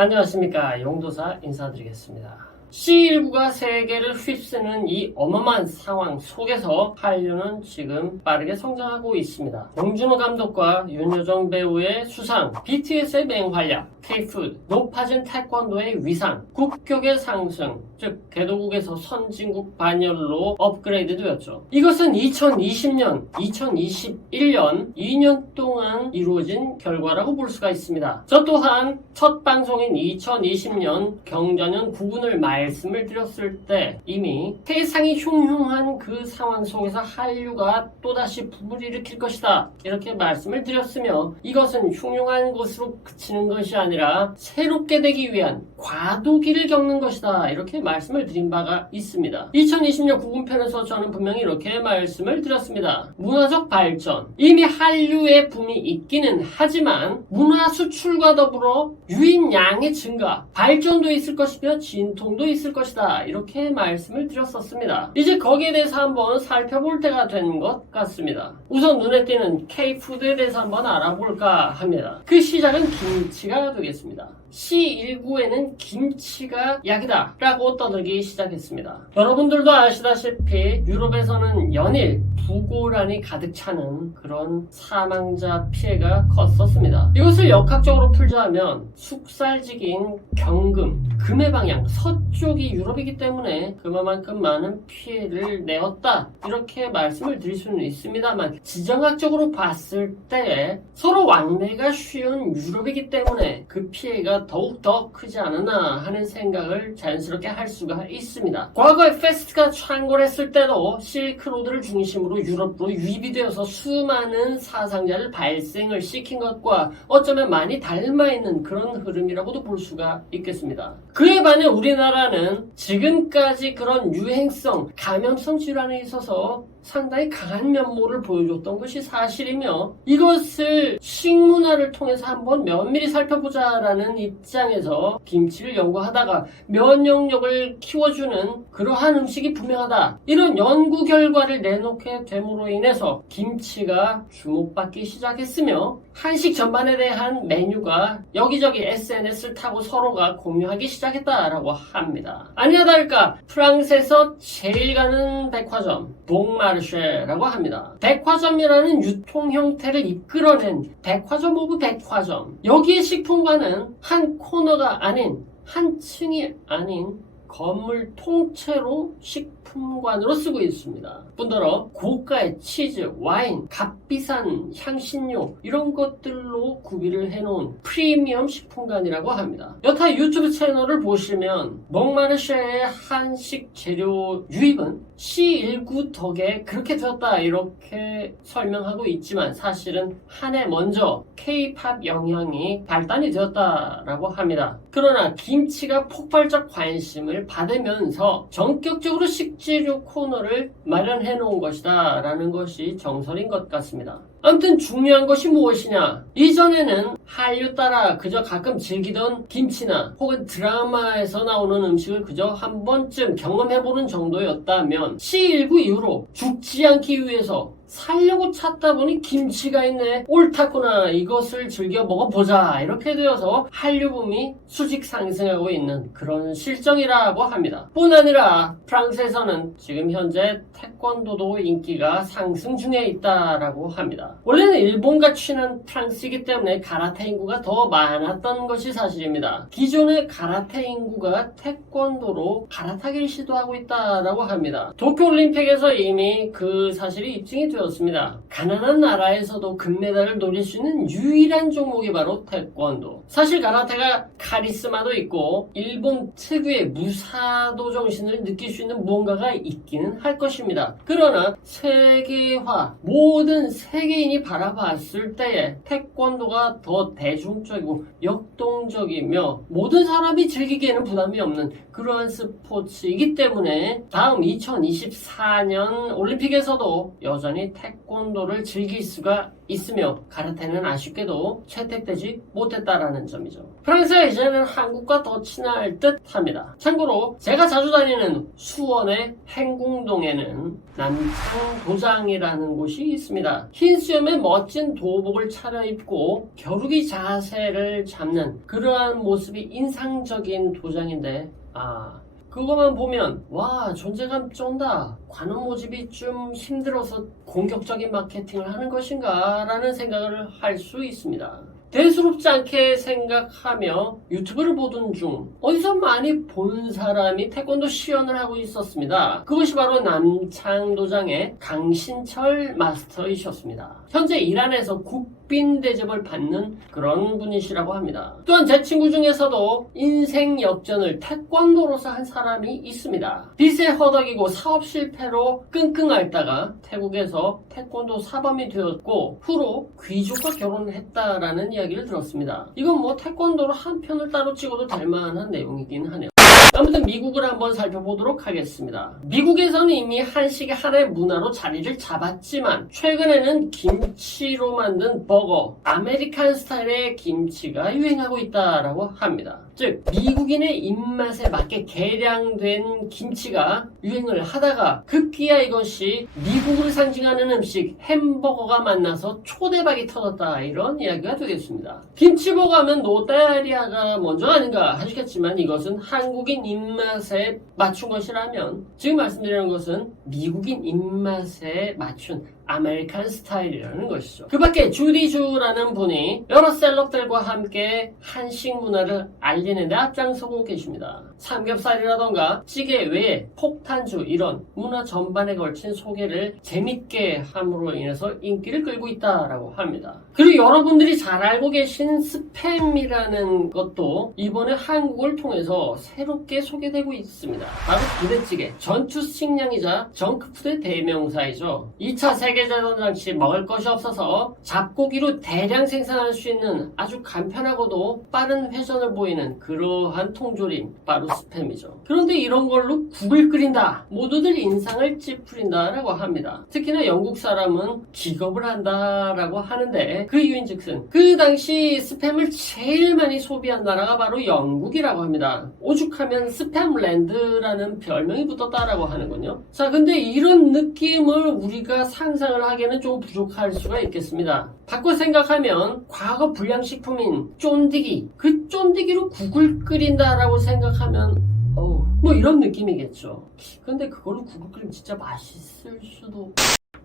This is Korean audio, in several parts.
안녕하십니까 용도사 인사드리겠습니다. C19가 세계를 휩쓰는 이 어마어마한 상황 속에서 한류는 지금 빠르게 성장하고 있습니다. 봉준호 감독과 윤여정 배우의 수상, BTS의 맹활약, K-푸드, 높아진 태권도의 위상, 국격의 상승, 즉 개도국에서 선진국 반열로 업그레이드 되었죠. 이것은 2020년, 2021년 2년 동안 이루어진 결과라고 볼 수가 있습니다. 저 또한 첫 방송인 2020년 경자년 9분을 말 씀을 드렸을 때 이미 세상이 흉흉한 그 상황 속에서 한류가 또다시 부을 일으킬 것이다. 이렇게 말씀을 드렸으며 이것은 흉흉한 것으로 그치는 것이 아니라 새롭게 되기 위한 과도기를 겪는 것이다. 이렇게 말씀을 드린 바가 있습니다. 2020년 9분편에서 저는 분명히 이렇게 말씀을 드렸습니다. 문화적 발전. 이미 한류의 붐이 있기는 하지만 문화 수출과 더불어 유입량의 증가, 발전도 있을 것이며 진통도 있을 것이다. 이렇게 말씀을 드렸었습니다. 이제 거기에 대해서 한번 살펴볼 때가 된 것 같습니다. 우선 눈에 띄는 K푸드에 대해서 한번 알아볼까 합니다. 그 시작은 김치가 되겠습니다. C19에는 김치가 약이다 라고 떠들기 시작했습니다. 여러분들도 아시다시피 유럽에서는 연일 부고란이 가득 차는 그런 사망자 피해가 컸었습니다. 이것을 역학적으로 풀자면 숙살직인 경금, 금의 방향, 서쪽 이 유럽이기 때문에 그만큼 많은 피해를 내었다. 이렇게 말씀을 드릴 수는 있습니다만 지정학적으로 봤을 때 서로 왕래가 쉬운 유럽이기 때문에 그 피해가 더욱 더 크지 않았나 하는 생각을 자연스럽게 할 수가 있습니다. 과거에 페스트가 창궐했을 때도 실크로드를 중심으로 유럽으로 유입이 되어서 수많은 사상자를 발생을 시킨 것과 어쩌면 많이 닮아 있는 그런 흐름이라고도 볼 수가 있겠습니다. 그에 반해 우리나라 는 지금까지 그런 유행성, 감염성 질환에 있어서 상당히 강한 면모를 보여줬던 것이 사실이며 이것을 식문화를 통해서 한번 면밀히 살펴보자라는 입장에서 김치를 연구하다가 면역력을 키워주는 그러한 음식이 분명하다. 이런 연구 결과를 내놓게 됨으로 인해서 김치가 주목받기 시작했으며 한식 전반에 대한 메뉴가 여기저기 SNS를 타고 서로가 공유하기 시작했다라고 합니다. 아니나 다를까? 프랑스에서 제일 가는 백화점 봉마르쉐라고 합니다. 백화점이라는 유통 형태를 이끌어낸 백화점 오브 백화점. 여기에 식품과는 한 코너가 아닌 한 층이 아닌 건물 통째로 식품관으로 쓰고 있습니다. 뿐더러 고가의 치즈, 와인, 값비싼 향신료 이런 것들로 구비를 해놓은 프리미엄 식품관이라고 합니다. 여타 유튜브 채널을 보시면 몽마르쉐의 한식 재료 유입은 C19 덕에 그렇게 되었다 이렇게 설명하고 있지만 사실은 한 해 먼저 K-팝 영향이 발단이 되었다라고 합니다. 그러나 김치가 폭발적 관심을 받으면서 전격적으로 식재료 코너를 마련해 놓은 것이다 라는 것이 정설인 것 같습니다. 아무튼 중요한 것이 무엇이냐? 이전에는 한류 따라 그저 가끔 즐기던 김치나 혹은 드라마에서 나오는 음식을 그저 한 번쯤 경험해보는 정도였다면 C19 이후로 죽지 않기 위해서 살려고 찾다 보니 김치가 있네. 옳다구나. 이것을 즐겨 먹어보자. 이렇게 되어서 한류붐이 수직 상승하고 있는 그런 실정이라고 합니다. 뿐 아니라 프랑스에서는 지금 현재 태권도도 인기가 상승 중에 있다라고 합니다. 원래는 일본과 친한 프랑스이기 때문에 가라테 인구가 더 많았던 것이 사실입니다. 기존의 가라테 인구가 태권도로 갈아타기를 시도하고 있다라고 합니다. 도쿄올림픽에서 이미 그 사실이 입증이 되었 습니다. 가난한 나라에서도 금메달을 노릴 수 있는 유일한 종목이 바로 태권도. 사실 가라테가 카리스마도 있고 일본 특유의 무사도 정신을 느낄 수 있는 무언가가 있기는 할 것입니다. 그러나 세계화 모든 세계인이 바라봤을 때에 태권도가 더 대중적이고 역동적이며 모든 사람이 즐기기에는 부담이 없는 그러한 스포츠이기 때문에 다음 2024년 올림픽에서도 여전히 태권도를 즐길 수가 있으며 가르테는 아쉽게도 채택되지 못했다라는 점이죠. 프랑스가 이제는 한국과 더 친할 듯 합니다. 참고로 제가 자주 다니는 수원의 행궁동에는 남창도장이라는 곳이 있습니다. 흰 수염에 멋진 도복을 차려입고 겨루기 자세를 잡는 그러한 모습이 인상적인 도장인데 아 그거만 보면 와 존재감 쩐다. 관원 모집이 좀 힘들어서 공격적인 마케팅을 하는 것인가 라는 생각을 할 수 있습니다 대수롭지 않게 생각하며 유튜브를 보던 중 어디서 많이 본 사람이 태권도 시연을 하고 있었습니다. 그것이 바로 남창도장의 강신철 마스터이셨습니다. 현재 이란에서 국빈 대접을 받는 그런 분이시라고 합니다. 또한 제 친구 중에서도 인생 역전을 태권도로서 한 사람이 있습니다. 빚에 허덕이고 사업 실패로 끙끙 앓다가 태국에서 태권도 사범이 되었고 후로 귀족과 결혼을 했다라는 이야기를 들었습니다. 이건 뭐 태권도로 한 편을 따로 찍어도 될 만한 내용이긴 하네요. 아무튼 미국을 한번 살펴보도록 하겠습니다. 미국에서는 이미 한식의 하나의 문화로 자리를 잡았지만 최근에는 김치로 만든 버거, 아메리칸 스타일의 김치가 유행하고 있다라고 합니다. 즉 미국인의 입맛에 맞게 개량된 김치가 유행을 하다가 급기야 이것이 미국을 상징하는 음식 햄버거가 만나서 초대박이 터졌다 이런 이야기가 되겠습니다. 김치버거 하면 노다리아가 먼저 아닌가 하시겠지만 이것은 한국인 입맛에 맞춘 것이라면 지금 말씀드리는 것은 미국인 입맛에 맞춘 아메리칸 스타일이라는 것이죠. 그 밖에 주디주라는 분이 여러 셀럽들과 함께 한식 문화를 알리는 데 앞장서고 계십니다. 삼겹살이라던가 찌개 외에 폭탄주 이런 문화 전반에 걸친 소개를 재밌게 함으로 인해서 인기를 끌고 있다라고 합니다. 그리고 여러분들이 잘 알고 계신 스팸이라는 것도 이번에 한국을 통해서 새롭게 소개되고 있습니다. 바로 부대찌개, 전투 식량이자 정크푸드의 대명사이죠. 2차 세계 대전 당시 먹을 것이 없어서 잡고기로 대량 생산할 수 있는 아주 간편하고도 빠른 회전을 보이는 그러한 통조림, 바로 스팸이죠. 그런데 이런 걸로 국을 끓인다. 모두들 인상을 찌푸린다 라고 합니다. 특히나 영국 사람은 기겁을 한다 라고 하는데 그 이유인즉슨 그 당시 스팸을 제일 많이 소비한 나라가 바로 영국이라고 합니다. 오죽하면 스팸랜드라는 별명이 붙었다라고 하는군요. 자, 근데 이런 느낌을 우리가 상상 을 하기에는 좀 부족할 수가 있겠습니다. 바꿔 생각하면 과거 불량식품인 쫀디기, 그 쫀디기로 국을 끓인다라고 생각하면 어우, 뭐 이런 느낌이겠죠. 근데 그걸로 국을 끓이면 진짜 맛있을 수도.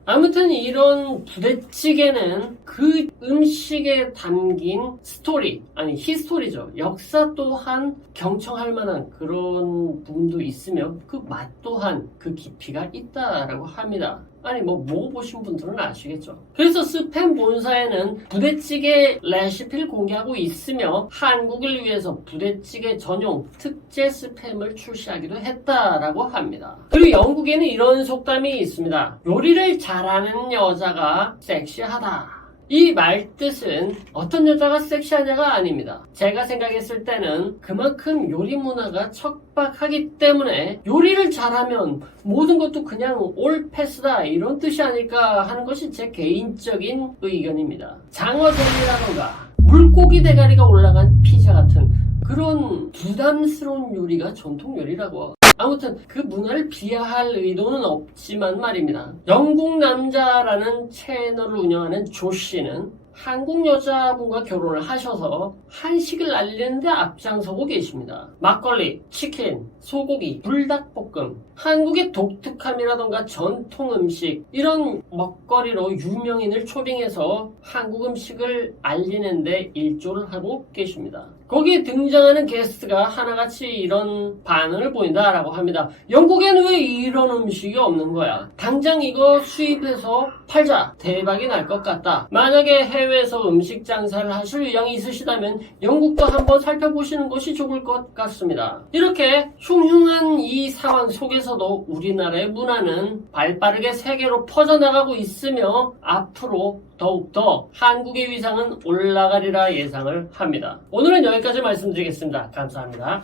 아무튼 이런 부대찌개는 그 음식에 담긴 스토리, 아니 히스토리죠. 역사 또한 경청할 만한 그런 부분도 있으며 그 맛 또한 그 깊이가 있다라고 합니다. 아니 뭐 먹어보신 분들은 아시겠죠. 그래서 스팸 본사에는 부대찌개 레시피를 공개하고 있으며 한국을 위해서 부대찌개 전용 특제 스팸을 출시하기도 했다라고 합니다. 그리고 영국에는 이런 속담이 있습니다. 요리를 잘하는 여자가 섹시하다. 이 말뜻은 어떤 여자가 섹시하냐가 아닙니다. 제가 생각했을 때는 그만큼 요리 문화가 척박하기 때문에 요리를 잘하면 모든 것도 그냥 올 패스다 이런 뜻이 아닐까 하는 것이 제 개인적인 의견입니다. 장어젤리라던가 물고기 대가리가 올라간 피자 같은 그런 부담스러운 요리가 전통 요리라고 아무튼 그 문화를 비하할 의도는 없지만 말입니다. 영국 남자라는 채널을 운영하는 조 씨는 한국 여자분과 결혼을 하셔서 한식을 알리는데 앞장서고 계십니다. 막걸리, 치킨, 소고기, 불닭볶음, 한국의 독특함이라던가 전통 음식 이런 먹거리로 유명인을 초빙해서 한국 음식을 알리는데 일조를 하고 계십니다. 거기에 등장하는 게스트가 하나같이 이런 반응을 보인다라고 합니다. 영국에는 왜 이런 음식이 없는 거야? 당장 이거 수입해서 팔자. 대박이 날 것 같다. 만약에 해외에서 음식 장사를 하실 의향이 있으시다면 영국도 한번 살펴보시는 것이 좋을 것 같습니다. 이렇게 흉흉한 이 상황 속에서도 우리나라의 문화는 발빠르게 세계로 퍼져나가고 있으며 앞으로 더욱더 한국의 위상은 올라가리라 예상을 합니다. 오늘은 여기까지 말씀드리겠습니다. 감사합니다.